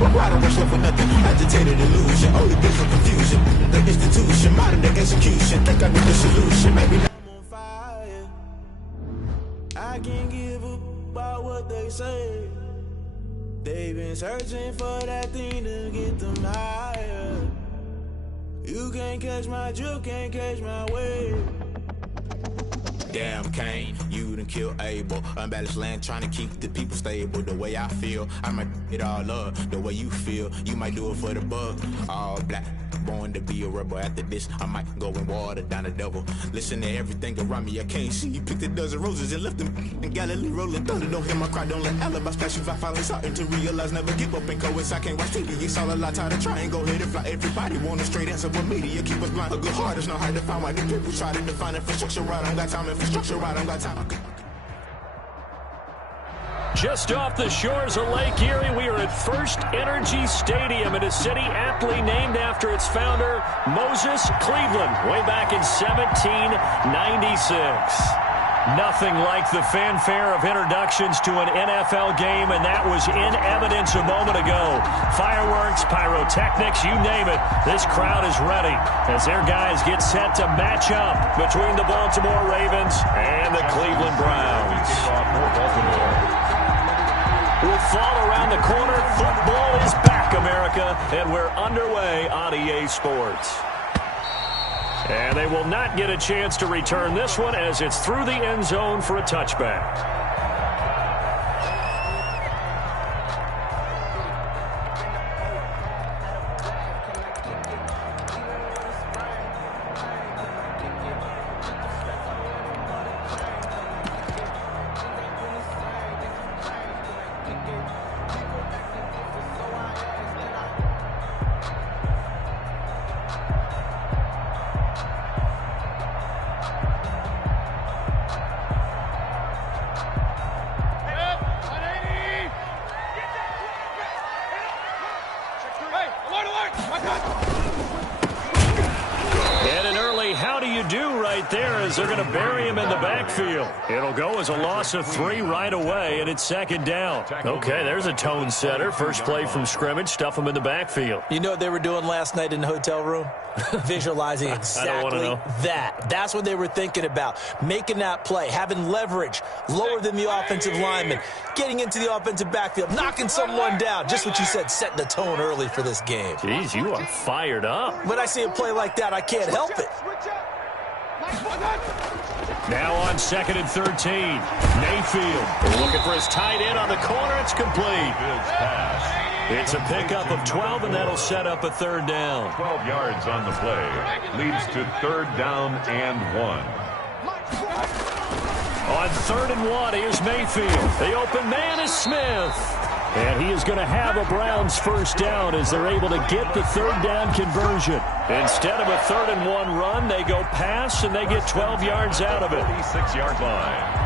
Why don't rush left with nothing? Agitated illusion, only been for confusion. The institution, modern day execution. Think I know the solution. Maybe now I'm on fire. I can't give up about what they say. They've been searching for that thing to get them higher. You can't catch my drift, can't catch my wave. Damn, Kane, you done killed Abel. Unbalanced land, trying to keep the people stable. The way I feel, I might it all up. The way you feel, you might do it for the bug. All black, born to be a rebel. After this, I might go and water down the devil. Listen to everything around me, I can't see. Picked a dozen roses and left them in Galilee rolling thunder. Don't hear my cry, don't let alibis pass you. I finally starting to realize, never give up and coexist. I can't watch TV, it's all a lot. Tired of trying, go ahead and fly. Everybody want a straight answer, but media keep us blind. A good heart is not hard to find. Why the people try to define infrastructure right? I don't got time, infrastructure right, I don't got time. Just off the shores of Lake Erie, we are at First Energy Stadium in a city aptly named after its founder, Moses Cleveland, way back in 1796. Nothing like the fanfare of introductions to an NFL game, and that was in evidence a moment ago. Fireworks, pyrotechnics, you name it. This crowd is ready as their guys get set to match up between the Baltimore Ravens and the Cleveland Browns. With fall around the corner, football is back, America, and we're underway on EA Sports. And they will not get a chance to return this one as it's through the end zone for a touchback. They're going to bury him in the backfield. It'll go as a loss of 3 right away, and it's second down. Okay, there's a tone setter. First play from scrimmage, stuff him in the backfield. You know what they were doing last night in the hotel room? Visualizing exactly that. That's what they were thinking about. Making that play, having leverage, lower than the offensive lineman, getting into the offensive backfield, knocking someone down. Just what you said, setting the tone early for this game. Jeez, you are fired up. When I see a play like that, I can't help it. Now on 2nd and 13. Mayfield looking for his tight end on the corner. It's complete. It's a pickup of 12, and that'll set up a third down. 12 yards on the play. Leads to 3rd down and 1. On 3rd and 1, here's Mayfield. The open man is Smith. And he is going to have a Browns first down as they're able to get the 3rd down conversion. Instead of a 3rd and 1 run, they go pass, and they get 12 yards out of it. 46-yard line.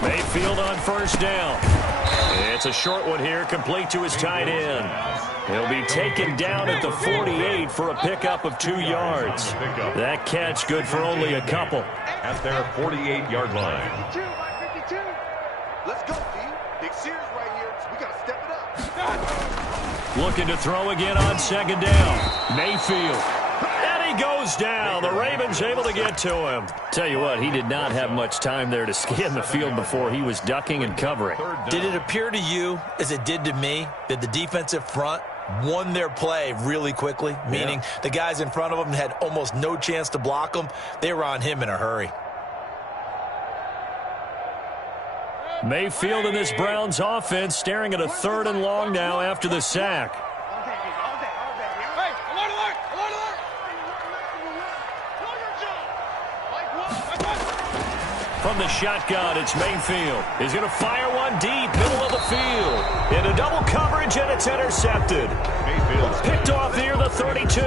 Mayfield on first down. It's a short one here, complete to his tight end. He'll be taken down at the 48 for a pickup of 2 yards. That catch good for only a couple. At their 48-yard line. Let's go, D. Big Sears right here. We got to step it up. Looking to throw again on 2nd down. Mayfield. And he goes down. The Ravens able to get to him. Tell you what, he did not have much time there to scan the field before he was ducking and covering. Did it appear to you, as it did to me, that the defensive front won their play really quickly? Meaning the guys in front of them had almost no chance to block them. They were on him in a hurry. Mayfield in this Browns offense staring at a 3rd and long now after the sack. From the shotgun, it's Mayfield. He's going to fire one deep, middle of the field. Into double coverage, and it's intercepted. Picked off near the 32.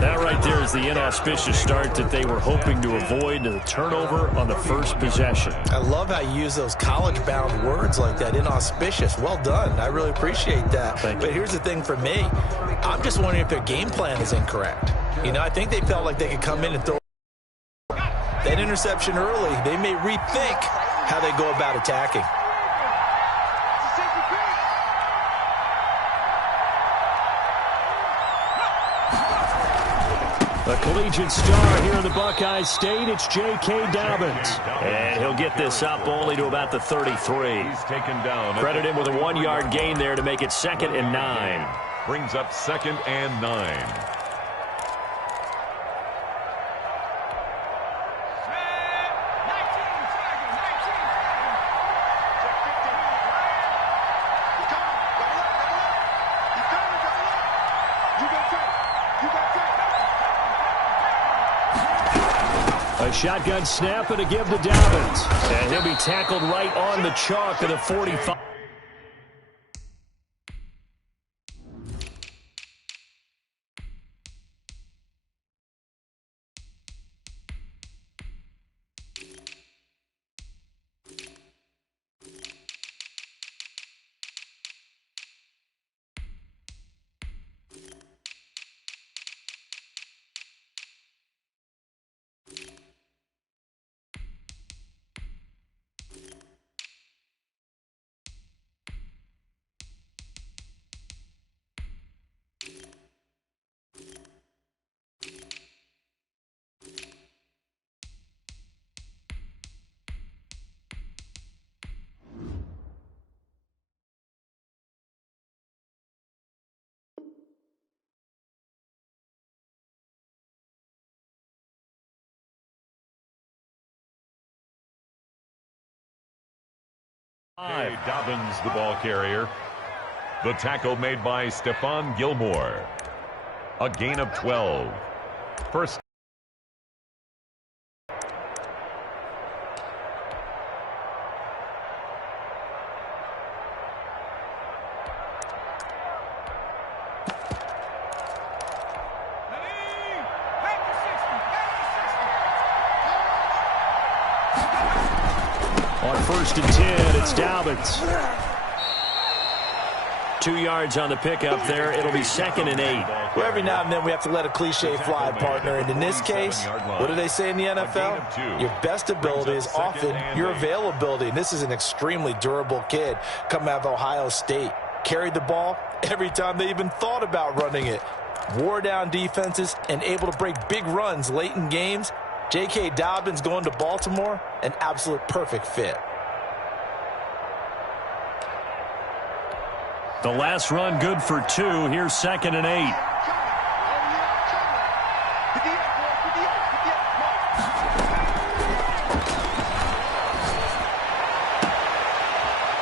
That right there is the inauspicious start that they were hoping to avoid, the turnover on the first possession. I love how you use those college-bound words like that, inauspicious. Well done. I really appreciate that. But here's the thing for me. I'm just wondering if their game plan is incorrect. You know, I think they felt like they could come in and throw that interception early. They may rethink how they go about attacking. A collegiate star here in the Buckeye State, it's J.K. Dobbins. And he'll get this up only to about the 33. He's taken down. Credit him with a 1-yard gain there to make it 2nd and 9. Brings up 2nd and 9. A shotgun snap and a give to Dobbins. And he'll be tackled right on the chalk of the 45. Dobbins, the ball carrier. The tackle made by Stephon Gilmore. A gain of 12. First. On 1st and 10, it's Dobbins. 2 yards on the pickup there. It'll be 2nd and 8. Well, every now and then we have to let a cliche fly, partner. And in this case, what do they say in the NFL? Your best ability is often your availability. And this is an extremely durable kid coming out of Ohio State. Carried the ball every time they even thought about running it. Wore down defenses and able to break big runs late in games. J.K. Dobbins going to Baltimore, an absolute perfect fit. The last run good for 2. Here's 2nd and 8.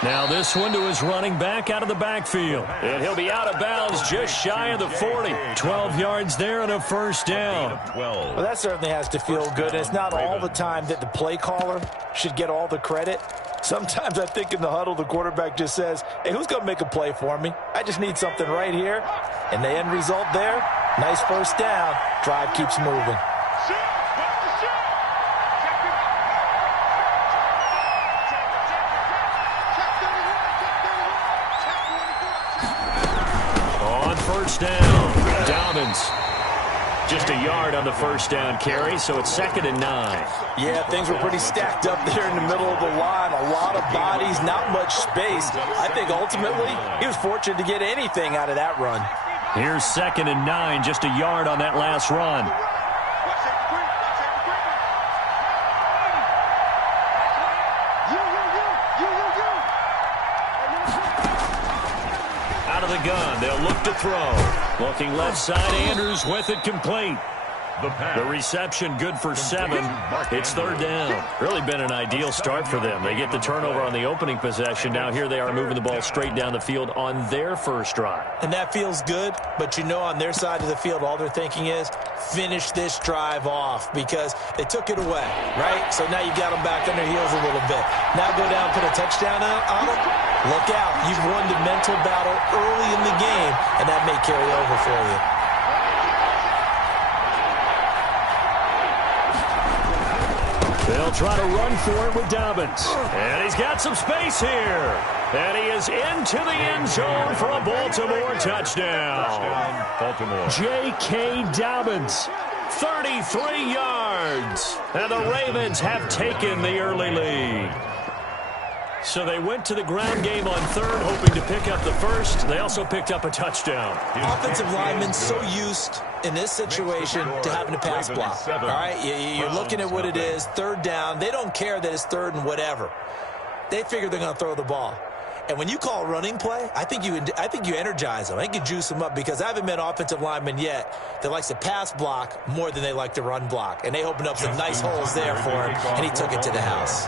Now this one to his running back out of the backfield. And he'll be out of bounds just shy of the 40. 12 yards there and a 1st down. Well, that certainly has to feel good. And it's not all the time that the play caller should get all the credit. Sometimes I think in the huddle, the quarterback just says, hey, who's going to make a play for me? I just need something right here. And the end result there, nice 1st down. Drive keeps moving. On 1st down, Dobbins. Just a yard on the 1st down carry, so it's 2nd and 9. Yeah, things were pretty stacked up there in the middle of the line. A lot of bodies, not much space. I think ultimately he was fortunate to get anything out of that run. Here's 2nd and 9, just a yard on that last run. Out of the gun, they'll look to throw. Looking left side, Andrews with it complete. The reception good for 7. It's third down. Really been an ideal start for them. They get the turnover on the opening possession. Now here they are moving the ball straight down the field on their first drive. And that feels good, but you know on their side of the field all they're thinking is finish this drive off because they took it away, right? So now you got them back on their heels a little bit. Now go down, put a touchdown on them. Look out. You've won the mental battle early in the game, and that may carry over for you. They'll try to run for it with Dobbins. And he's got some space here. And he is into the end zone for a Baltimore touchdown. Baltimore. J.K. Dobbins, 33 yards. And the Ravens have taken the early lead. So they went to the ground game on third, hoping to pick up the first. They also picked up a touchdown. Offensive linemen so used in this situation to having to pass block. All right, you're looking at what it is, third down. They don't care that it's third and whatever. They figure they're going to throw the ball. And when you call a running play, I think you energize them. I think you juice them up because I haven't met offensive linemen yet that likes to pass block more than they like to run block. And they opened up some nice holes there for him, and he took it to the house.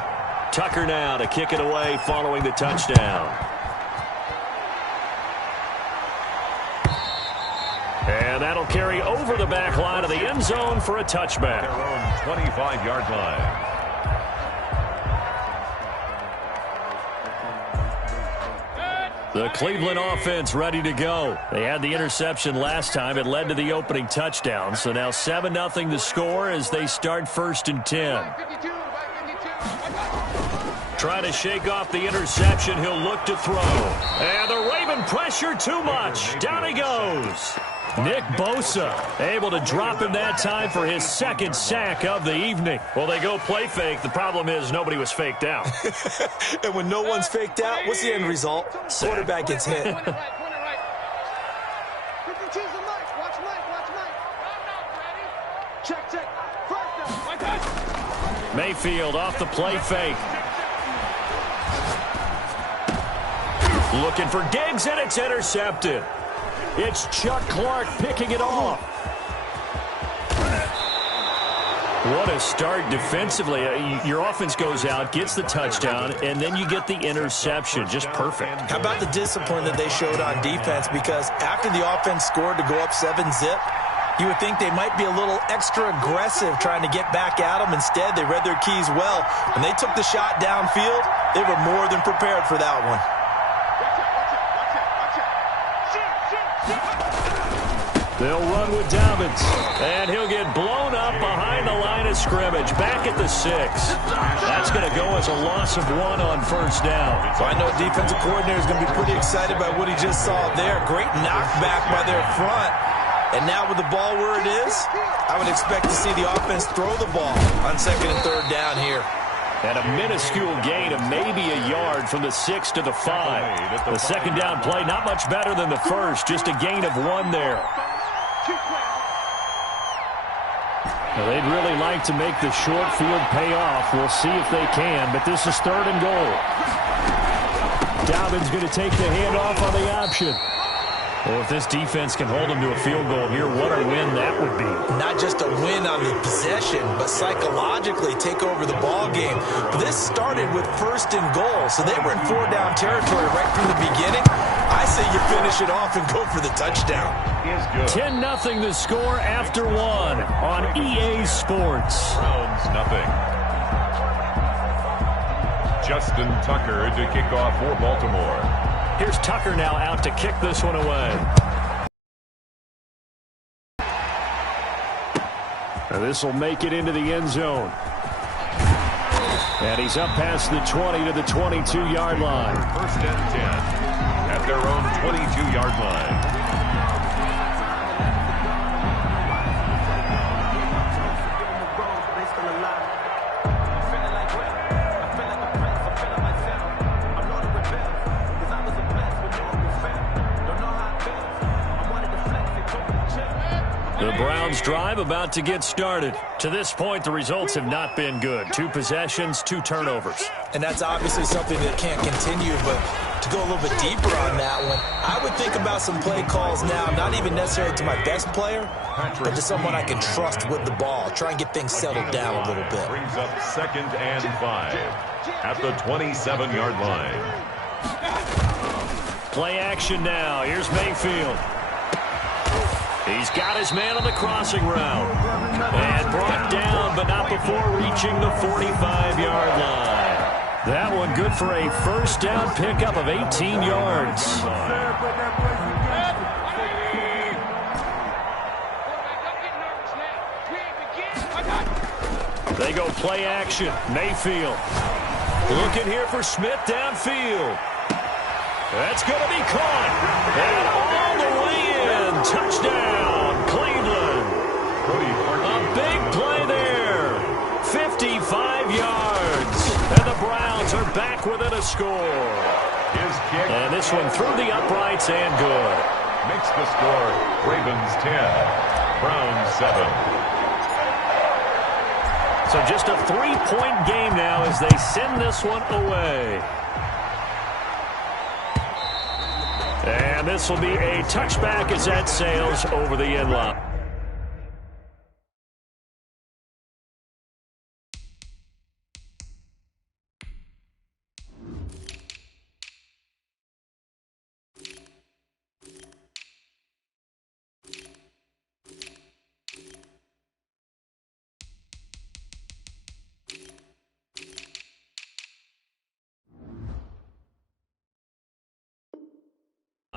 Tucker now to kick it away following the touchdown. And that'll carry over the back line of the end zone for a touchback. Their own 25-yard line. The Cleveland offense ready to go. They had the interception last time. It led to the opening touchdown. So now 7-0 the score as they start 1st and 10. Trying to shake off the interception. He'll look to throw. And the Raven pressure too much. Down he goes. Nick Bosa able to drop him that time for his second sack of the evening. Well, they go play fake. The problem is nobody was faked out. And when no one's faked out, what's the end result? Quarterback gets hit. Mayfield off the play fake. Looking for Diggs, and it's intercepted. It's Chuck Clark picking it off. What a start defensively. Your offense goes out, gets the touchdown, and then you get the interception. Just perfect. How about the discipline that they showed on defense? Because after the offense scored to go up 7-zip, you would think they might be a little extra aggressive trying to get back at them. Instead, they read their keys well. When they took the shot downfield, they were more than prepared for that one. They'll run with Dobbins, and he'll get blown up behind the line of scrimmage, back at the 6. That's going to go as a loss of 1 on first down. So I know defensive coordinator is going to be pretty excited by what he just saw there. Great knockback by their front. And now with the ball where it is, I would expect to see the offense throw the ball on 2nd and 3rd down here. And a minuscule gain of maybe a yard from the 6 to the 5. The second down play, not much better than the first, just a gain of 1 there. Now, they'd really like to make the short field pay off. We'll see if they can, but this is 3rd and goal. Dobbins going to take the handoff on the option. Well, if this defense can hold them to a field goal here, what a win that would be. Not just a win on the possession, but psychologically take over the ball game. But this started with 1st and goal, so they were in 4-down territory right from the beginning. I say you finish it off and go for the touchdown. 10-0 the score after 1 on EA Sports. Browns nothing. Justin Tucker to kick off for Baltimore. Here's Tucker now out to kick this one away. And this will make it into the end zone. And he's up past the 20 to the 22-yard line. 1st and 10 at their own 22-yard line. The Browns drive about to get started. To this point, the results have not been good. 2 possessions, 2 turnovers. And that's obviously something that can't continue, but To go a little bit deeper on that one, I would think about some play calls now, not even necessarily to my best player, but to someone I can trust with the ball. Try and get things settled down a little bit. Brings up 2nd and 5 at the 27-yard line. Play action now. Here's Mayfield. He's got his man on the crossing route. And brought down, but not before reaching the 45-yard line. That one good for a first down pickup of 18 yards. They go play action. Mayfield. Looking here for Smith downfield. That's going to be caught. And all the way in. Touchdown, Cleveland. A big play there. 55 yards. And the Browns are back within a score. His kick. And this one through the uprights and good. Makes the score Ravens 10, Browns 7. So just a 3-point game now as they send this one away. And this will be a touchback as that sails over the end line.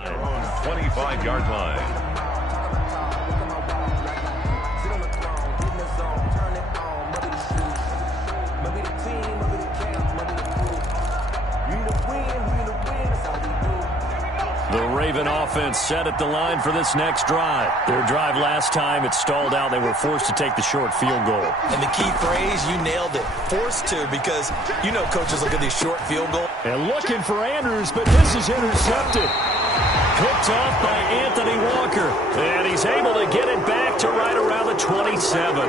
Their own 25-yard line. The Raven offense set at the line for this next drive. Their drive last time, it stalled out. They were forced to take the short field goal. And the key phrase, you nailed it. Forced to, because you know coaches look at these short field goals. And looking for Andrews, but this is intercepted. Picked off by Anthony Walker. And he's able to get it back to right around the 27.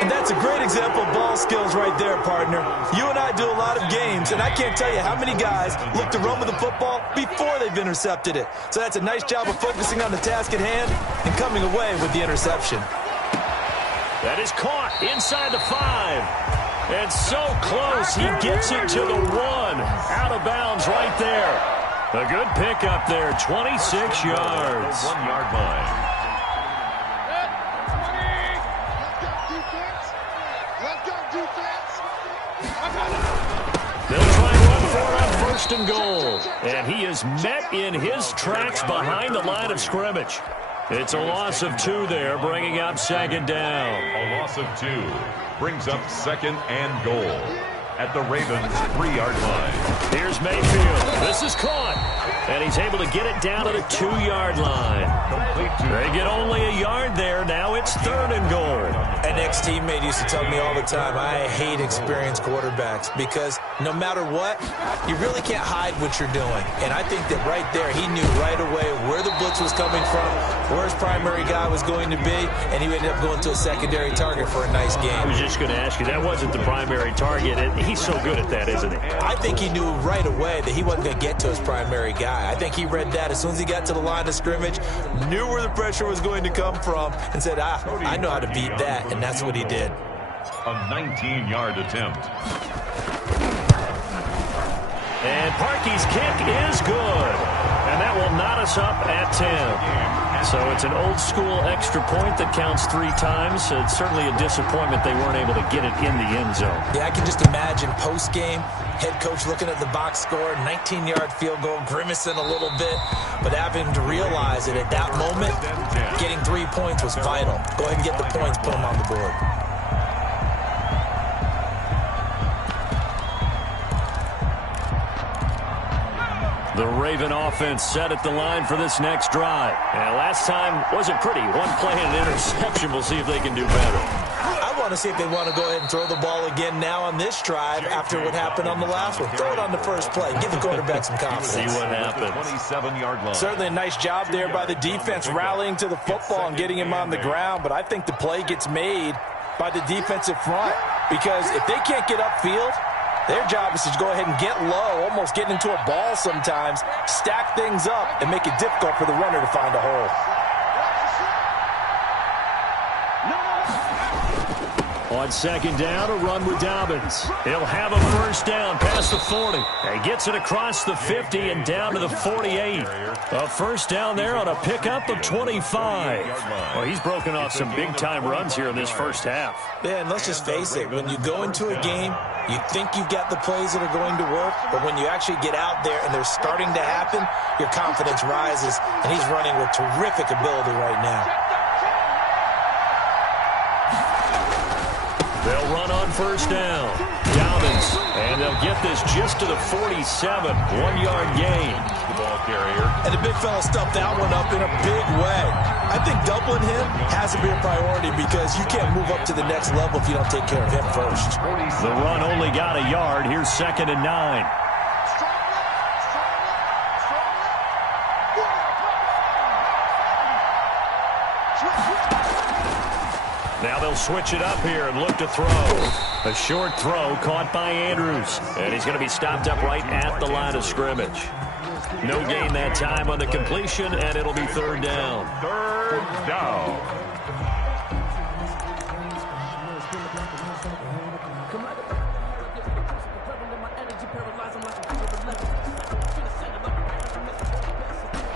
And that's a great example of ball skills right there, partner. You and I do a lot of games, and I can't tell you how many guys look to run with the football before they've intercepted it. So that's a nice job of focusing on the task at hand and coming away with the interception. That is caught inside the 5. And so close, he gets it to the 1. Out of bounds right there. A good pickup there, 26 yards. 1-yard line. They'll try and run for it on 1st and goal. And he is met in his tracks behind the line of scrimmage. It's a loss of 2 there, bringing up 2nd down. A loss of 2 brings up 2nd and goal at the Ravens' 3-yard line. Here's Mayfield. This is caught. And he's able to get it down to the 2-yard line. They get only a yard there. Now it's 3rd and goal. An ex-teammate used to tell me all the time, I hate experienced quarterbacks because no matter what, you really can't hide what you're doing. And I think that right there, he knew right away where the blitz was coming from, where his primary guy was going to be, and he ended up going to a secondary target for a nice game. I was just going to ask you, that wasn't the primary target. He's so good at that, isn't he? I think he knew right away that he wasn't going to get to his primary guy. I think he read that as soon as he got to the line of scrimmage, knew where the pressure was going to come from, and said, I know how to beat that, and that's what he did. A 19-yard attempt. And Parkey's kick is good. And that will knot us up at 10. So it's an old-school extra point that counts 3 times. It's certainly a disappointment they weren't able to get it in the end zone. Yeah, I can just imagine post-game, head coach looking at the box score, 19-yard field goal, grimacing a little bit, but having to realize that at that moment, getting 3 points was vital. Go ahead and get the points, put them on the board. The Raven offense set at the line for this next drive. And last time wasn't pretty. 1 play and an interception. We'll see if they can do better. I want to see if they want to go ahead and throw the ball again now on this drive after what happened on the last one. Throw it on the first play. Give the quarterback some confidence. See what happens. 27-yard line. Certainly a nice job there by the defense rallying to the football and getting him on the ground. But I think the play gets made by the defensive front. Because if they can't get upfield, Their job is to go ahead and get low, almost get into a ball sometimes, stack things up, and make it difficult for the runner to find a hole. On second down, a run with Dobbins. He'll have a first down past the 40. And gets it across the 50 and down to the 48. A first down there on a pickup of 25. Well, he's broken off some big-time runs here in this first half. Yeah, and let's just face it. When you go into a game, you think you've got the plays that are going to work, but when you actually get out there and they're starting to happen, your confidence rises, and he's running with terrific ability right now. They'll run on first down. Dobbins, and they'll get this just to the 47. 1-yard gain. The ball carrier. And the big fella stuffed that one up in a big way. I think doubling him has to be a priority because you can't move up to the next level if you don't take care of him first. The run only got a yard. Here's 2nd and 9. Now they'll switch it up here and look to throw. A short throw caught by Andrews. And he's going to be stopped up right at the line of scrimmage. No gain that time on the completion, and it'll be 3rd down. 3rd down.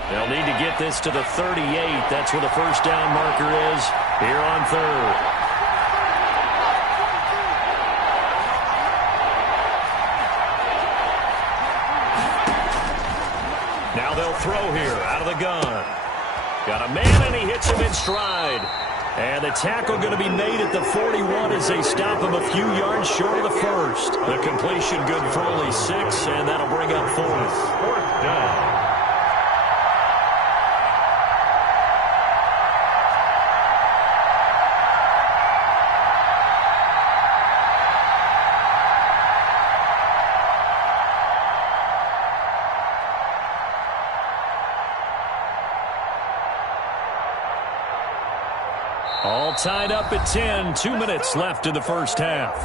They'll need to get this to the 38. That's where the first down marker is here on 3rd. Now they'll throw here out of the gun. Got a man, and he hits him in stride. And the tackle going to be made at the 41 as they stop him a few yards short of the first. The completion good for only 6, and that'll bring up 4th. 4th down. All tied up at 10. 2 minutes left in the first half.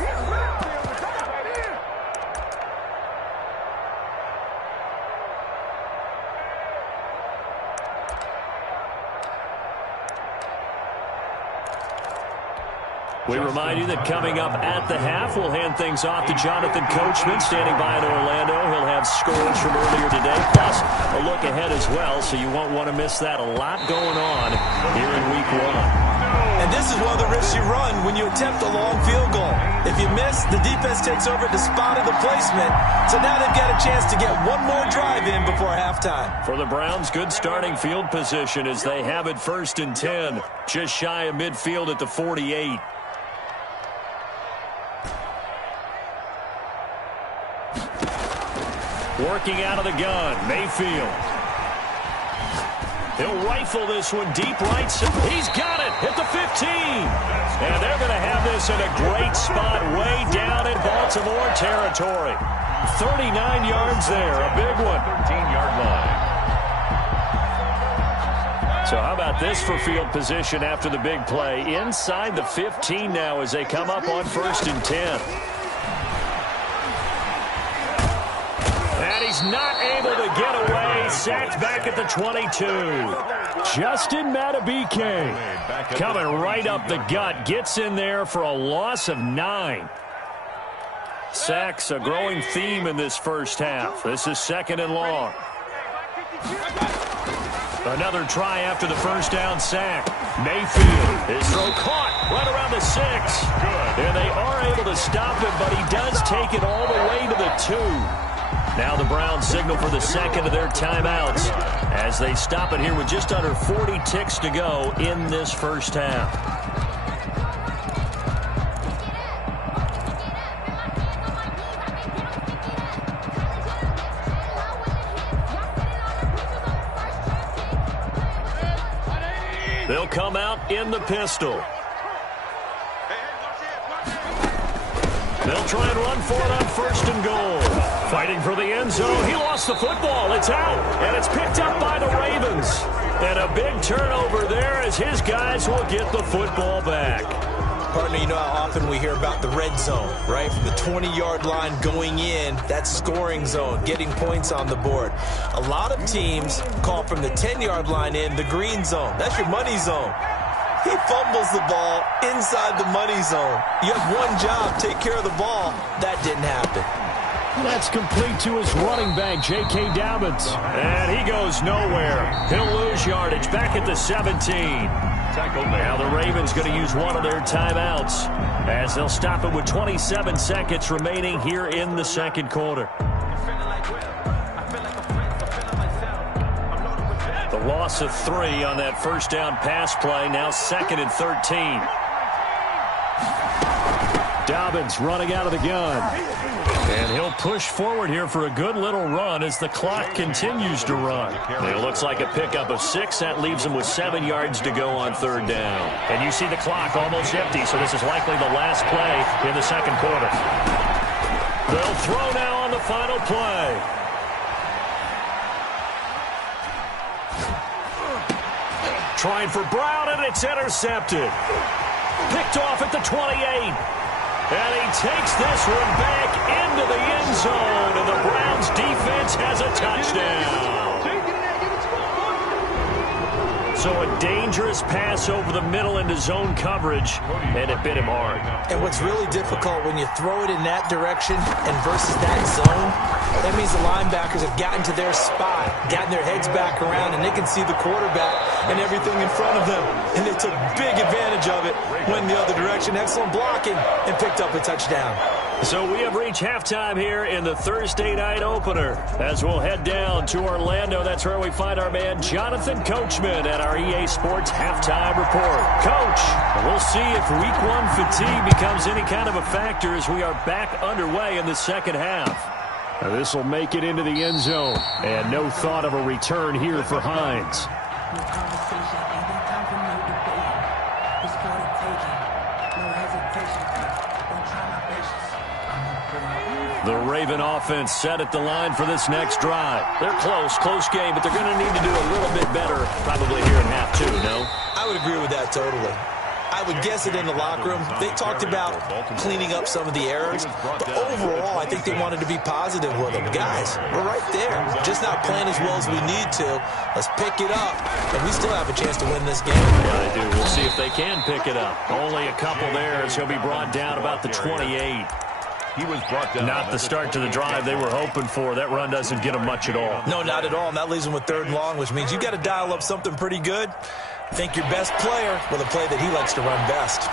We remind you that coming up at the half, we'll hand things off to Jonathan Coachman, standing by in Orlando. He'll have scores from earlier today, plus a look ahead as well, so you won't want to miss that. A lot going on here in Week 1. And this is one of the risks you run when you attempt a long field goal. If you miss, the defense takes over at the spot of the placement. So now they've got a chance to get one more drive in before halftime. For the Browns, good starting field position as they have it 1st and 10. Just shy of midfield at the 48. Working out of the gun, Mayfield. He'll rifle this one deep right. He's got it at the 15. And they're going to have this in a great spot way down in Baltimore territory. 39 yards there, a big one. 13-yard line. So how about this for field position after the big play? Inside the 15 now as they come up on 1st and 10. And he's not able to get away. Sacked back at the 22. Justin Madubuike coming right up the gut. Gets in there for a loss of 9. Sacks a growing theme in this first half. This is 2nd and long. Another try after the first down sack. Mayfield, his throw caught right around the 6. And they are able to stop him, but he does take it all the way to the 2. Now the Browns signal for the 2nd of their timeouts as they stop it here with just under 40 ticks to go in this first half. They'll come out in the pistol. They'll try and run for it on 1st and goal. Fighting for the end zone. He lost the football. It's out. And it's picked up by the Ravens. And a big turnover there as his guys will get the football back. Partner, you know how often we hear about the red zone, right? From the 20-yard line going in, that scoring zone, getting points on the board. A lot of teams call from the 10-yard line in the green zone. That's your money zone. He fumbles the ball inside the money zone. You have one job, take care of the ball. That didn't happen. That's complete to his running back, J.K. Dobbins. And he goes nowhere. He'll lose yardage back at the 17. Now the Ravens going to use one of their timeouts as they'll stop it with 27 seconds remaining here in the second quarter. The loss of 3 on that first down pass play. Now 2nd and 13. Dobbins running out of the gun. And he'll push forward here for a good little run as the clock continues to run. It looks like a pickup of 6. That leaves him with 7 yards to go on 3rd down. And you see the clock almost empty, so this is likely the last play in the second quarter. They'll throw now on the final play. Trying for Brown, and it's intercepted. Picked off at the 28. And he takes this one back into the end zone, and the Browns defense has a touchdown. So a dangerous pass over the middle into zone coverage, and it bit him hard. And what's really difficult when you throw it in that direction and versus that zone, that means the linebackers have gotten to their spot, gotten their heads back around, and they can see the quarterback and everything in front of them. And they took big advantage of it, went the other direction, excellent blocking, and picked up a touchdown. So we have reached halftime here in the Thursday night opener. As we'll head down to Orlando, that's where we find our man Jonathan Coachman at our EA Sports Halftime Report. Coach, we'll see if Week 1 fatigue becomes any kind of a factor as we are back underway in the second half. This will make it into the end zone, and no thought of a return here for Hines. The Raven offense set at the line for this next drive. They're close game, but they're going to need to do a little bit better probably here in half 2, no? I would agree with that totally. I would guess it in the locker room. They talked about cleaning up some of the errors, but overall, I think they wanted to be positive with them. Guys, we're right there. Just not playing as well as we need to. Let's pick it up, and we still have a chance to win this game. Yeah, they do. We'll see if they can pick it up. Only a couple there as he'll be brought down about the 28. He was brought down. Not the start to the drive they were hoping for. That run doesn't get them much at all. No, not at all. And that leaves them with 3rd and long, which means you got to dial up something pretty good. Think your best player with a play that he likes to run best.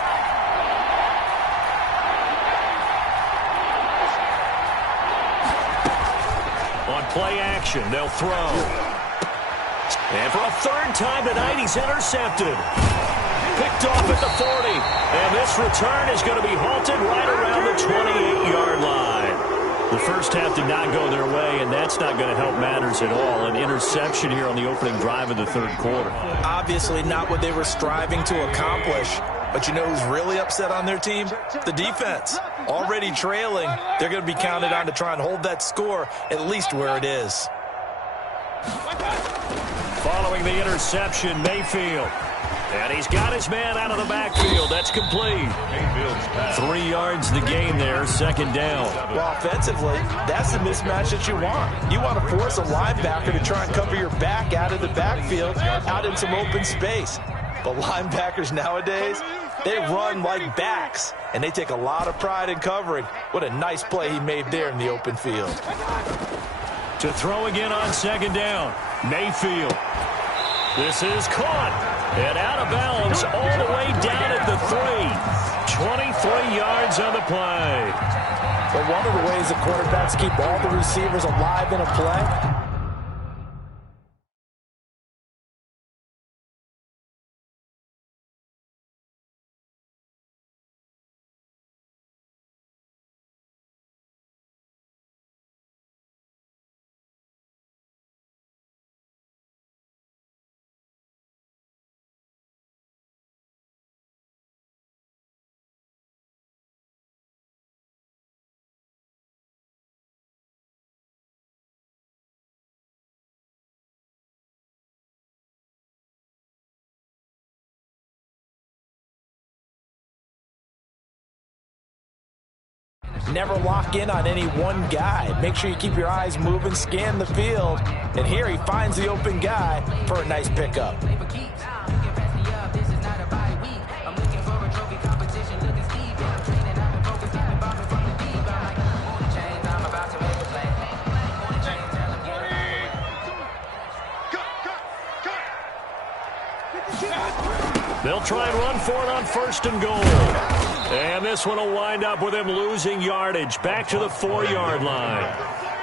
On play action, they'll throw. And for a 3rd time tonight, he's intercepted. Picked off at the 40. And this return is going to be halted right around the 28-yard line. The first half did not go their way, and that's not going to help matters at all. An interception here on the opening drive of the 3rd quarter. Obviously not what they were striving to accomplish. But you know who's really upset on their team? The defense. Already trailing. They're going to be counted on to try and hold that score at least where it is. Following the interception, Mayfield. And he's got his man out of the backfield. That's complete. 3 yards the gain there, 2nd down. Well, offensively, that's the mismatch that you want. You want to force a linebacker to try and cover your back out of the backfield, out in some open space. But linebackers nowadays, they run like backs, and they take a lot of pride in covering. What a nice play he made there in the open field. To throw again on 2nd down, Mayfield. This is caught. And out of bounds all the way down at the 3. 23 yards on the play. Well, one of the ways that quarterbacks keep all the receivers alive in a play never lock in on any one guy. Make sure you keep your eyes moving, scan the field. And here he finds the open guy for a nice pickup. They'll try and run for it on 1st and goal. And this one will wind up with him losing yardage back to the 4-yard line.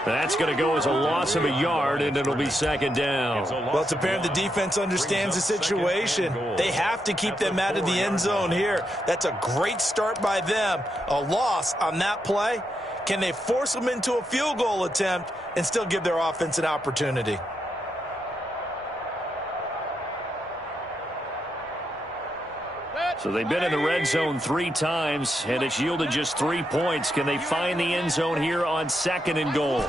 That's going to go as a loss of a yard, and it'll be 2nd down. Well, it's apparent the defense understands the situation. They have to keep them out of the end zone here. That's a great start by them. A loss on that play. Can they force them into a field goal attempt and still give their offense an opportunity? So they've been in the red zone 3 times, and it's yielded just 3 points. Can they find the end zone here on 2nd and goal?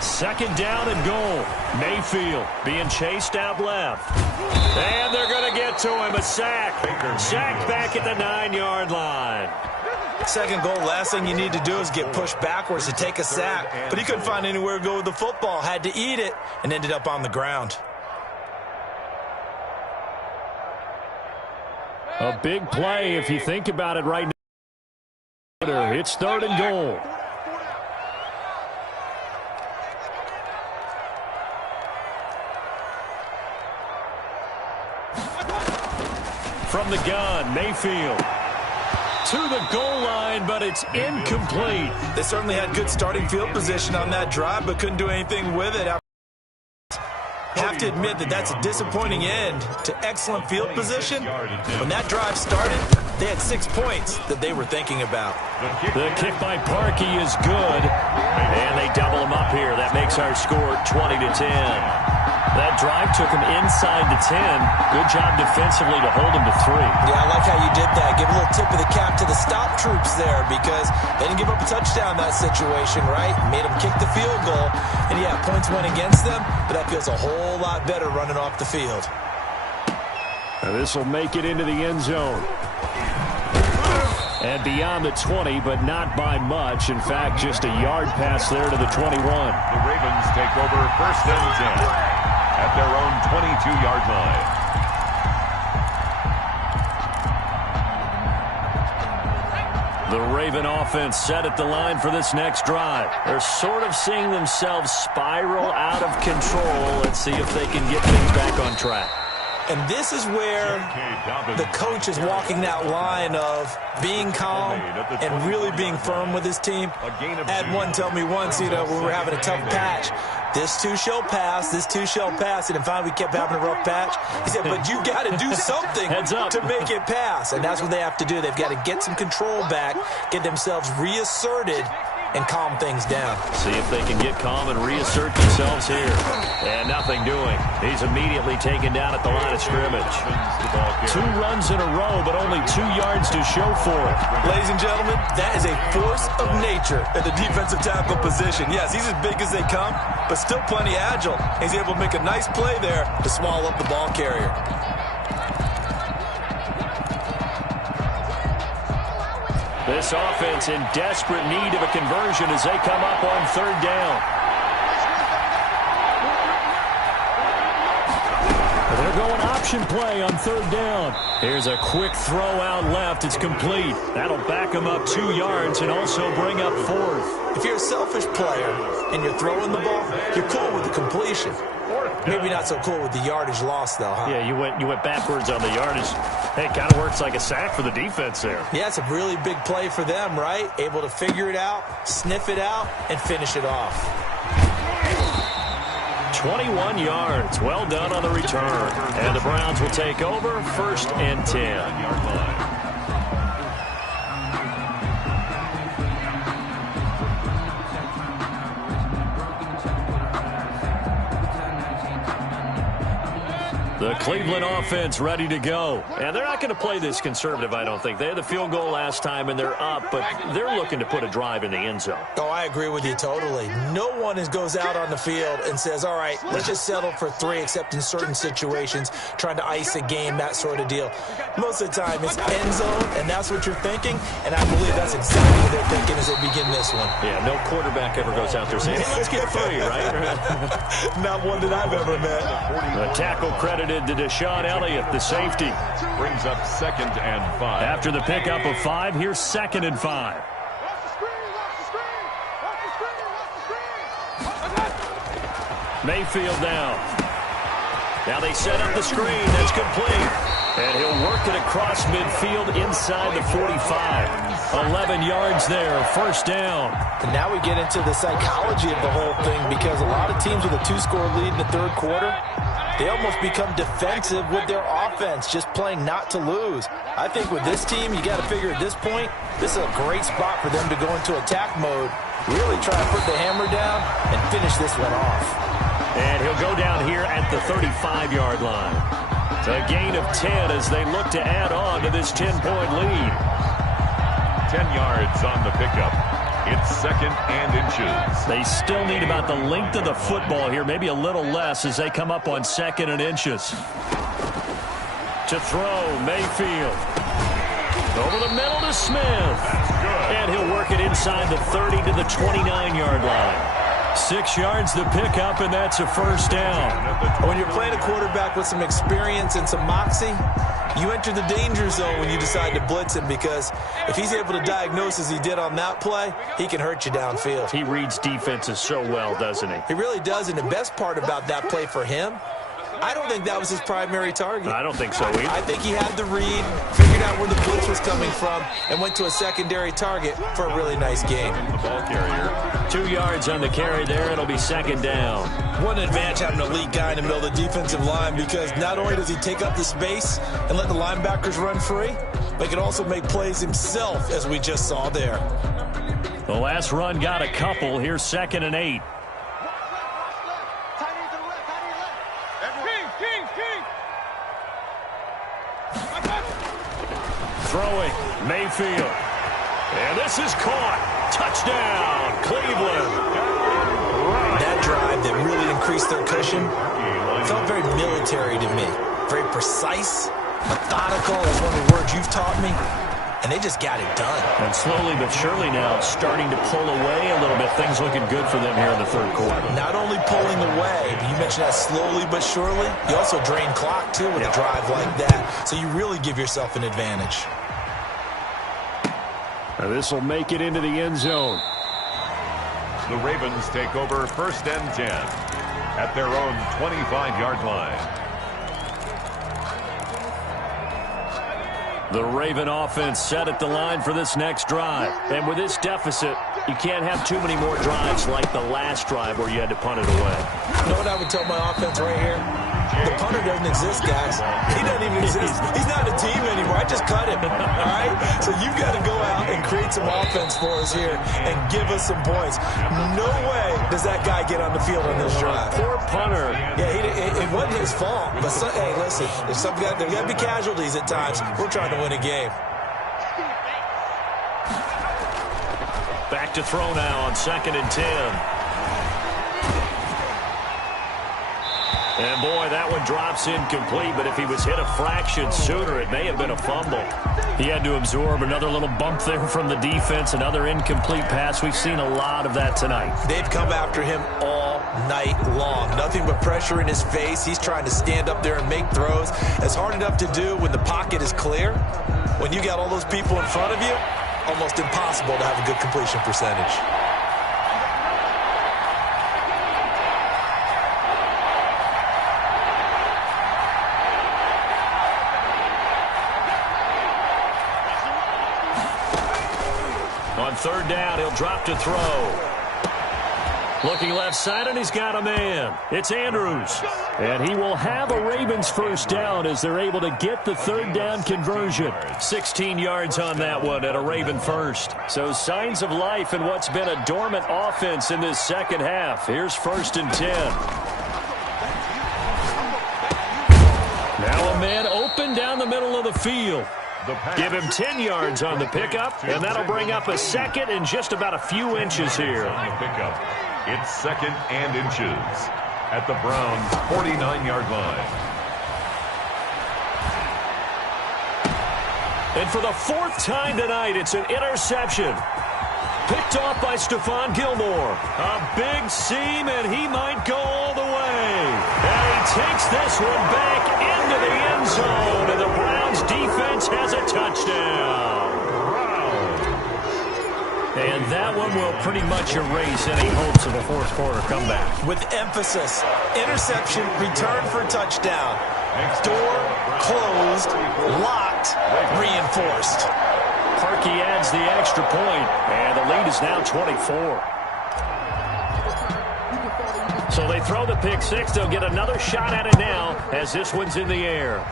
2nd down and goal. Mayfield being chased out left. And they're going to get to him. A sack. Sack back at the 9-yard line. 2nd goal, last thing you need to do is get pushed backwards to take a sack. But he couldn't find anywhere to go with the football. Had to eat it and ended up on the ground. A big play if you think about it right now. It's 3rd and goal. From the gun, Mayfield to the goal line, but it's incomplete. They certainly had good starting field position on that drive, but couldn't do anything with it. Have to admit that that's a disappointing end to excellent field position. When that drive started, they had 6 points that they were thinking about. The kick by Parkey is good, and they double him up here. That makes our score 20-10. That drive took him inside the 10. Good job defensively to hold him to 3. Yeah, I like how you did that. Give a little tip of the cap to the stop troops there because they didn't give up a touchdown in that situation, right? Made them kick the field goal. And, yeah, points went against them, but that feels a whole lot better running off the field. Now this will make it into the end zone. And beyond the 20, but not by much. In fact, just a yard pass there to the 21. The Ravens take over 1st and 10 at their own 22-yard line. The Raven offense set at the line for this next drive. They're sort of seeing themselves spiral out of control. Let's see if they can get things back on track. And this is where the coach is walking that line of being calm and really being firm with his team. Had one tell me once, when we were having a tough patch, this too shall pass, this too shall pass. And finally we kept having a rough patch. He said, but you got to do something to make it pass. And that's what they have to do. They've got to get some control back, get themselves reasserted, and calm things down. See if they can get calm and reassert themselves here. And nothing doing. He's immediately taken down at the line of scrimmage. 2 runs in a row, but only 2 yards to show for it. Ladies and gentlemen, that is a force of nature at the defensive tackle position. Yes, he's as big as they come, but still plenty agile. He's able to make a nice play there to swallow up the ball carrier. This offense in desperate need of a conversion as they come up on 3rd down. They're going option play on 3rd down. Here's a quick throw out left. It's complete. That'll back them up 2 yards and also bring up 4th. If you're a selfish player and you're throwing the ball, you're cool with the completion. Maybe not so cool with the yardage loss, though, huh? Yeah, you went backwards on the yardage. Hey, it kind of works like a sack for the defense there. Yeah, it's a really big play for them, right? Able to figure it out, sniff it out, and finish it off. 21 yards. Well done on the return. And the Browns will take over 1st and 10. The Cleveland offense ready to go. And they're not going to play this conservative, I don't think. They had the field goal last time, and they're up, but they're looking to put a drive in the end zone. Oh, I agree with you totally. No one goes out on the field and says, all right, let's just settle for 3, except in certain situations, trying to ice a game, that sort of deal. Most of the time, it's end zone, and that's what you're thinking, and I believe that's exactly what they're thinking as they begin this one. Yeah, no quarterback ever goes out there saying, hey, let's get 3, right? Not one that I've ever met. The tackle credited to Deshaun Elliott, the safety. Brings up 2nd and 5. After the pickup of 5, here's 2nd and 5. Mayfield down. Now they set up the screen. That's complete. And he'll work it across midfield inside the 45. 11 yards there, first down. And now we get into the psychology of the whole thing, because a lot of teams with a 2-score lead in the third quarter, they almost become defensive with their offense, just playing not to lose. I think with this team, you got to figure at this point, this is a great spot for them to go into attack mode, really try to put the hammer down and finish this one off. And he'll go down here at the 35-yard line. A gain of 10 as they look to add on to this 10-point lead. 10 yards on the pickup. It's 2nd and inches. They still need about the length of the football here, maybe a little less as they come up on 2nd and inches. To throw, Mayfield. Over the middle to Smith. And he'll work it inside the 30 to the 29-yard line. 6 yards to pick up, and that's a first down. When you're playing a quarterback with some experience and some moxie, you enter the danger zone when you decide to blitz him, because if he's able to diagnose as he did on that play, he can hurt you downfield. He reads defenses so well, doesn't he? He really does, and the best part about that play for him, I don't think that was his primary target. I don't think so either. I think he had the read, figured out where the blitz was coming from, and went to a secondary target for a really nice game. The ball carrier. 2 yards on the carry there. It'll be 2nd down. What an advantage having an elite guy in the middle of the defensive line, because not only does he take up the space and let the linebackers run free, but he can also make plays himself, as we just saw there. The last run got a couple. Here's 2nd and 8. Throwing, Mayfield. And this is caught. Touchdown, Cleveland. That drive that really increased their cushion felt very military to me. Very precise, methodical, that's one of the words you've taught me. And they just got it done. And slowly but surely now starting to pull away a little bit. Things looking good for them here in the third quarter. Not only pulling away, but you mentioned that slowly but surely. You also drain clock, too, with a drive like that. So you really give yourself an advantage. Now this will make it into the end zone. The Ravens take over 1st and 10 at their own 25-yard line. The Raven offense set at the line for this next drive. And with this deficit, you can't have too many more drives like the last drive where you had to punt it away. You know what I would tell my offense right here? The punter doesn't exist, guys. He doesn't even exist. He's not a team anymore. I just cut him, all right? So you've got to go out and create some offense for us here and give us some points. No way does that guy get on the field on this drive. Poor punter. Yeah, it wasn't his fault. But, hey, listen, there's got to be casualties at times. We're trying to win a game. Back to throw now on 2nd and 10. And, boy, that one drops incomplete, but if he was hit a fraction sooner, it may have been a fumble. He had to absorb another little bump there from the defense, another incomplete pass. We've seen a lot of that tonight. They've come after him all night long. Nothing but pressure in his face. He's trying to stand up there and make throws. It's hard enough to do when the pocket is clear. When you got all those people in front of you, almost impossible to have a good completion percentage. On 3rd down, he'll drop to throw. Looking left side, and he's got a man. It's Andrews. And he will have a Ravens first down as they're able to get the 3rd down conversion. 16 yards on that one at a Raven first. So signs of life in what's been a dormant offense in this second half. Here's 1st and 10. man open down the middle of the field. Give him 10 yards on the pickup, and that'll bring up a second and just about a few inches here. On the pickup, it's second and inches at the Browns' 49-yard line. And for the fourth time tonight, it's an interception. Picked off by Stephon Gilmore. A big seam, and he might go all the way. And he takes this one back into the end zone, and the Browns defense has a touchdown. And that one will pretty much erase any hopes of a fourth quarter comeback. With emphasis, interception, return for touchdown. Door closed, locked, reinforced. Parkey adds the extra point, and the lead is now 24. So they throw the pick six. They'll get another shot at it now as this one's in the air.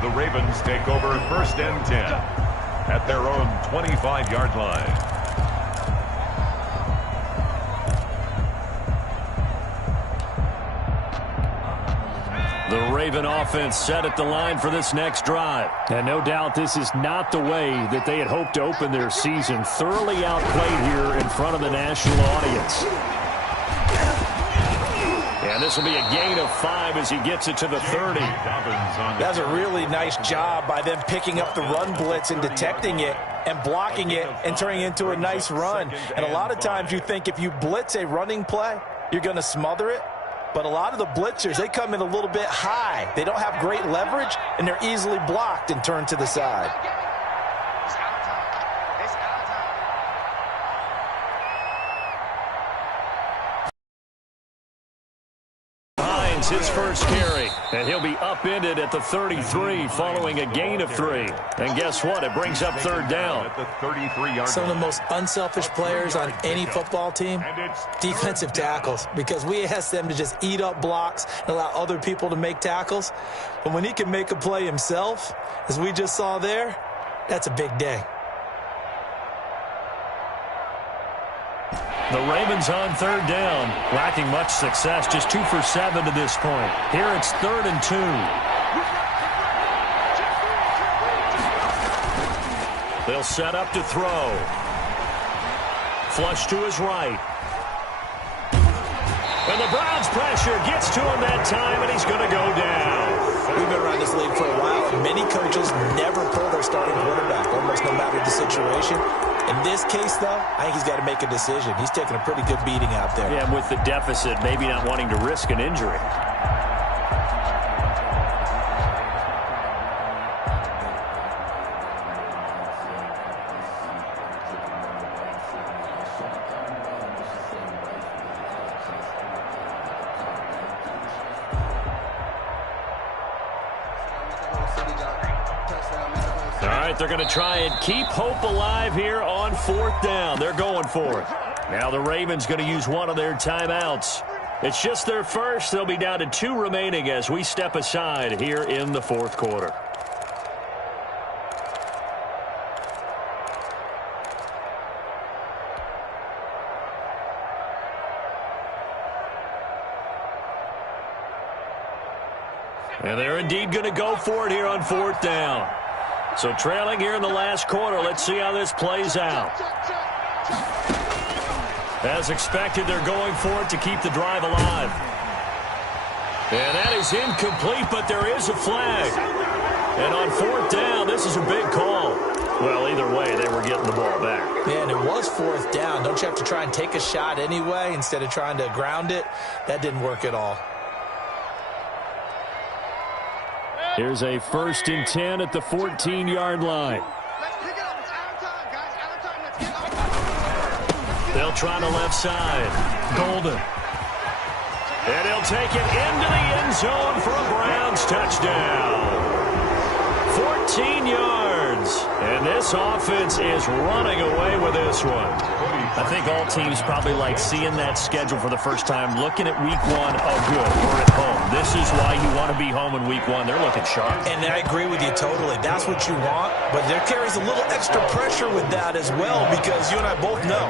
The Ravens take over first and 10 at their own 25-yard line. The Raven offense set at the line for this next drive. And no doubt this is not the way that they had hoped to open their season. Thoroughly outplayed here in front of the national audience. And this will be a gain of 5 as he gets it to the 30. That's a really nice job by them picking up the run blitz and detecting it and blocking it and turning it into a nice run. And a lot of times you think if you blitz a running play, you're going to smother it. But a lot of the blitzers, they come in a little bit high. They don't have great leverage, and they're easily blocked and turned to the side. Hines, his first carry, and he'll be upended at the 33 following a gain of 3. And guess what? It brings up third down. At the 33-yard Some of the most unselfish players on any football team, defensive tackles, because we ask them to just eat up blocks and allow other people to make tackles. But when he can make a play himself, as we just saw there, that's a big day. The Ravens on third down, lacking much success, just 2 for 7 to this point. Here it's 3rd and 2. They'll set up to throw. Flush to his right. And the Browns pressure gets to him that time, and he's going to go down. We've been around this league for a while, and many coaches never pull their starting quarterback, almost no matter the situation. In this case, though, I think he's got to make a decision. He's taking a pretty good beating out there. Yeah, with the deficit, maybe not wanting to risk an injury. They're going to try and keep hope alive here on 4th down. They're going for it. Now the Ravens going to use one of their timeouts. It's just their first. They'll be down to 2 remaining as we step aside here in the 4th quarter. And they're indeed going to go for it here on 4th down. So trailing here in the last quarter. Let's see how this plays out. As expected, they're going for it to keep the drive alive. And that is incomplete, but there is a flag. And on 4th down, this is a big call. Well, either way, they were getting the ball back. Yeah, and it was 4th down. Don't you have to try and take a shot anyway instead of trying to ground it? That didn't work at all. Here's a 1st and 10 at the 14-yard line. They'll try the left side. Golden. And he'll take it into the end zone for a Browns touchdown. 14 yards. And this offense is running away with this one. I think all teams probably like seeing that schedule for the first time, looking at week 1. Oh, good, we're at home. This is why you want to be home in week 1. They're looking sharp. And I agree with you totally. That's what you want. But there carries a little extra pressure with that as well, because you and I both know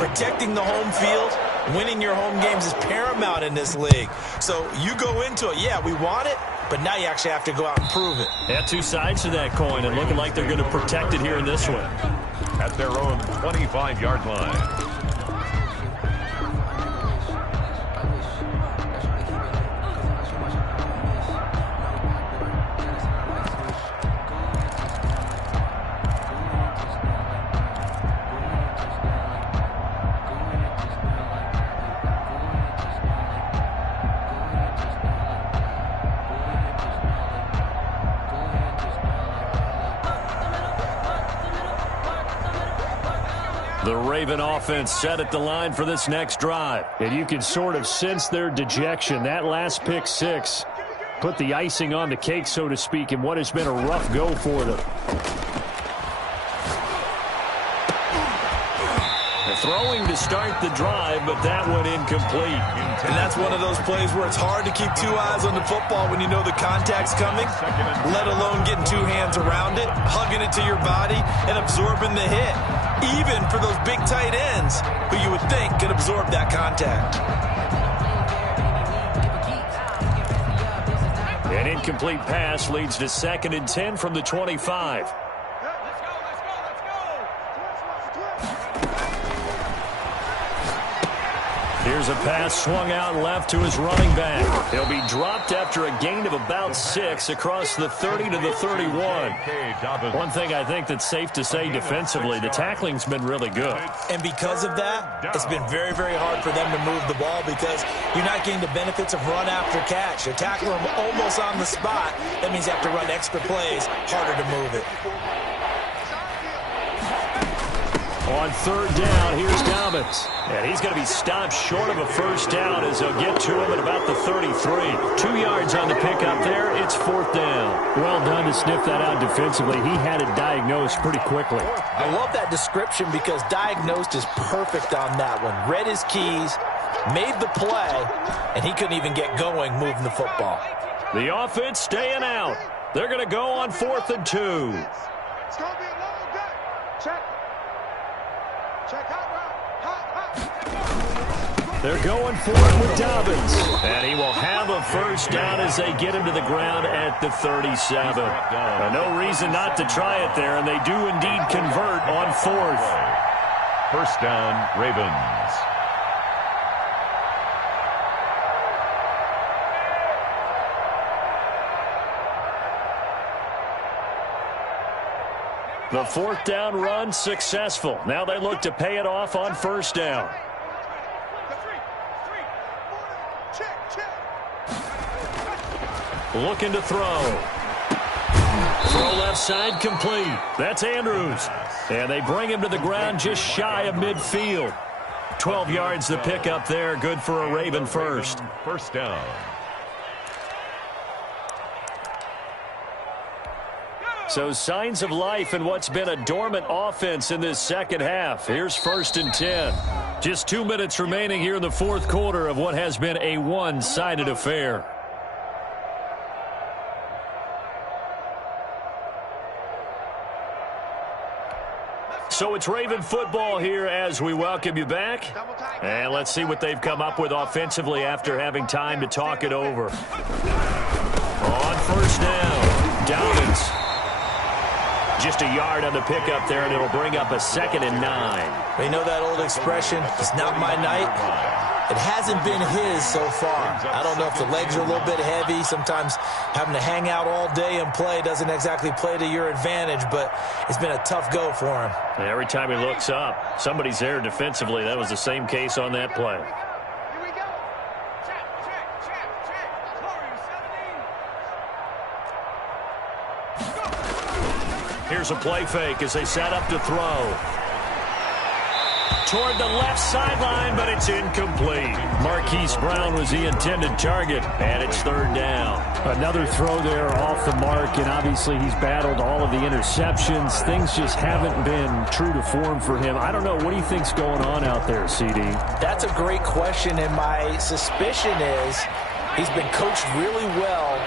protecting the home field Winning your home games is paramount in this league. So you go into it, yeah, we want it, but now you actually have to go out and prove it. Yeah, two sides to that coin, and looking like they're going to protect it here in this one. At their own 25-yard line. The Raven offense set at the line for this next drive. And you can sort of sense their dejection. That last pick six put the icing on the cake, so to speak, in what has been a rough go for them. Throwing to start the drive, but that one incomplete. And that's one of those plays where it's hard to keep two eyes on the football when you know the contact's coming, let alone getting two hands around it, hugging it to your body, and absorbing the hit, even for those big tight ends who you would think could absorb that contact. An incomplete pass leads to 2nd and 10 from the 25. Here's a pass swung out left to his running back. He'll be dropped after a gain of about 6 across the 30 to the 31. One thing I think that's safe to say defensively, the tackling's been really good. And because of that, it's been very, very hard for them to move the ball because you're not getting the benefits of run after catch. You tackle them almost on the spot. That means you have to run extra plays, harder to move it. On 3rd down, here's Dobbins. And he's going to be stopped short of a first down as they'll get to him at about the 33. 2 yards on the pickup there. It's 4th down. Well done to sniff that out defensively. He had it diagnosed pretty quickly. I love that description because diagnosed is perfect on that one. Read his keys, made the play, and he couldn't even get going moving the football. The offense staying out. They're going to go on 4th and 2. It's going to be a long day. Check. Check hot route. They're going for it with Dobbins. And he will have a first down as they get him to the ground at the 37. No reason not to try it there, and they do indeed convert on 4th. First down, Ravens. The 4th down run successful. Now they look to pay it off on 1st down. Looking to throw. Throw left side complete. That's Andrews. And they bring him to the ground just shy of midfield. 12 yards the pickup there. Good for a Raven first. First down. So signs of life in what's been a dormant offense in this second half. Here's 1st and 10. Just 2 minutes remaining here in the 4th quarter of what has been a one-sided affair. So it's Raven football here as we welcome you back. And let's see what they've come up with offensively after having time to talk it over. On 1st down, Dobbins. Just a yard on the pickup there, and it'll bring up a 2nd and 9. You know that old expression, it's not my night? It hasn't been his so far. I don't know if the legs are a little bit heavy. Sometimes having to hang out all day and play doesn't exactly play to your advantage, but it's been a tough go for him. And every time he looks up, somebody's there defensively. That was the same case on that play. Here we go. Check. Here's a play fake as they set up to throw. Toward the left sideline, but it's incomplete. Marquise Brown was the intended target, and it's 3rd down. Another throw there off the mark, and obviously he's battled all of the interceptions. Things just haven't been true to form for him. I don't know. What do you think's going on out there, CD? That's a great question, and my suspicion is he's been coached really well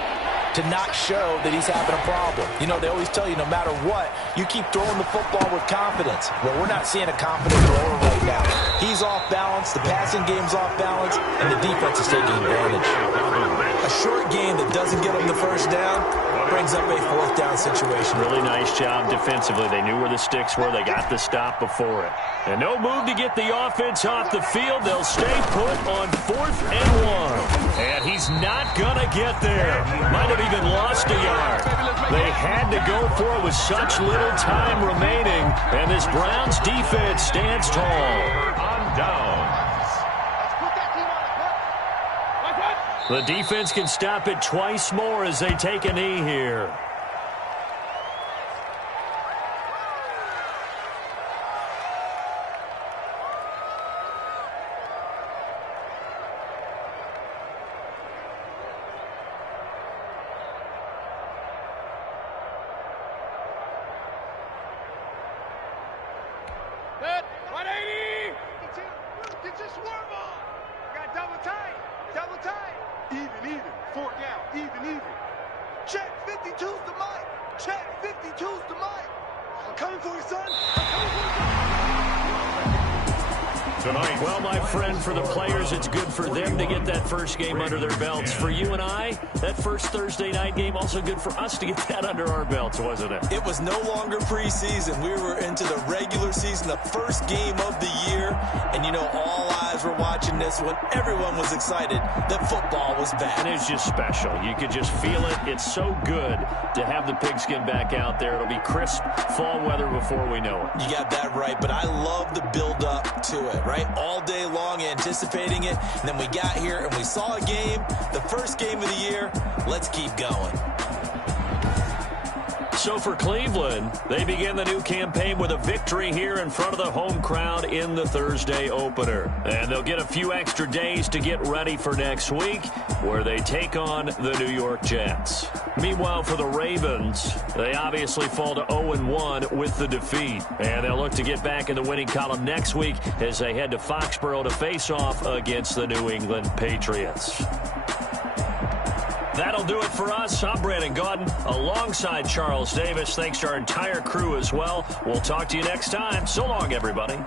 to not show that he's having a problem. You know, they always tell you no matter what, you keep throwing the football with confidence. Well, we're not seeing a confident thrower right now. He's off balance, the passing game's off balance, and the defense is taking advantage. A short game that doesn't get him the first down brings up a fourth down situation. Really nice job defensively. They knew where the sticks were. They got the stop before it. And no move to get the offense off the field. They'll stay put on 4th and 1. And he's not going to get there. Might have even lost a yard. They had to go for it with such little time remaining. And this Browns defense stands tall. On downs. The defense can stop it twice more as they take a knee here. Good. 180. Get your swerve on. Got double tight. Double tight. Even. 4 down. Even. Check 52's the mic. Check 52's the mic. I'm coming for you, son. I'm coming for you, son. Tonight. Well, my friend, for the players, it's good for them to get that first game under their belts. For you and I, that first Thursday night game, also good for us to get that under our belts, wasn't it? It was no longer preseason. We were into the regular season, the first game of the year. And, you know, all eyes were watching this when everyone was excited that football was back. And it's just special. You could just feel it. It's so good to have the pigskin back out there. It'll be crisp fall weather before we know it. You got that right, but I love the build-up to it, right? All day long anticipating it, and then we got here and we saw a game, the first game of the year. Let's keep going. So for Cleveland, they begin the new campaign with a victory here in front of the home crowd in the Thursday opener. And they'll get a few extra days to get ready for next week, where they take on the New York Jets. Meanwhile, for the Ravens, they obviously fall to 0-1 with the defeat. And they'll look to get back in the winning column next week as they head to Foxborough to face off against the New England Patriots. That'll do it for us. I'm Brandon Gaudin alongside Charles Davis. Thanks to our entire crew as well. We'll talk to you next time. So long, everybody.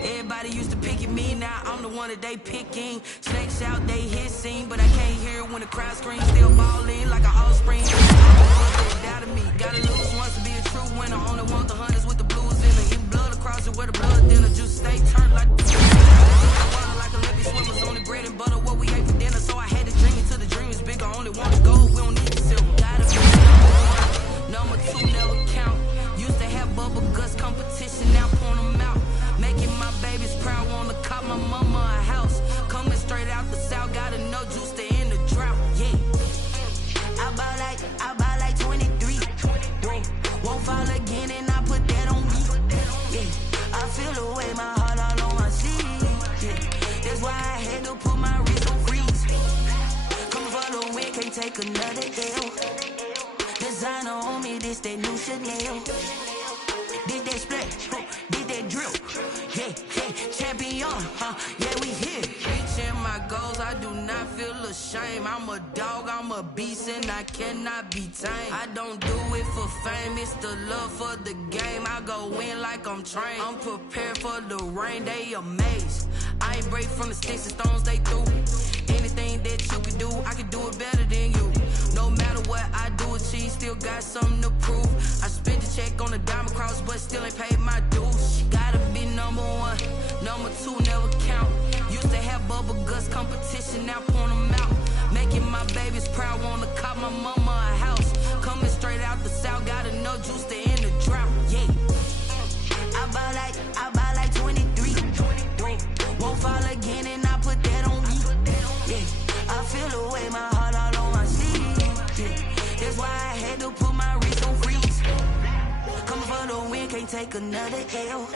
Everybody used to pick at me, now I'm the one that they picking. Snakes out, they hissing, but I can't hear it when the crowd screams. Still balling like an offspring. Doubt of me, gotta lose once to be a true winner. Only want the hunters with the blues in it. Eat blood across it where the blood dinner. Juice stay turned like water like Olympic swimmers. Only bread and butter what we ate for dinner. So I had to dream until the dream is bigger. Only want the gold, we don't need the silver. Gotta be number 2, never count. Used to have bubble guts competition, now point them out. Making my babies proud, wanna cop my mama a house. Coming straight out the south, got enough juice to end the drought, yeah. I buy like 23. Won't fall again and I put that on me, yeah. I feel the way, my heart all on my sleeve, yeah. That's why I had to put my wrist on freeze. Coming for the win, can't take another L. Designer on me, this that new Chanel. Did that split, did that drill, yeah, champion, yeah, we here. Reaching my goals, I do not feel ashamed. I'm a dog, I'm a beast, and I cannot be tamed. I don't do it for fame, it's the love for the game. I go in like I'm trained. I'm prepared for the rain, they amazed. I ain't break from the sticks and stones they threw. Anything that you can do, I can do it better than you. No matter what I do, achieve, still got something to prove. I spent the check on the diamond cross, but still ain't paid my dues. Gotta be number one, number two never count. Used to have bubble guts competition, now point them out. Making my babies proud, wanna cop my mama a house. Coming straight out the south, got enough juice to end the drought. Yeah, I buy like 23. Won't fall again, and I put that on me. Yeah, I feel the way, my heart all on my sleeve. Yeah, that's why I had to put my wrist on freeze. Coming for the win, can't take another L.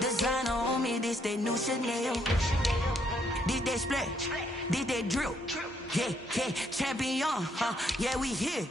Designer on me, this that new Chanel. Did that splash, did that drill. Yeah, champion, yeah, we here.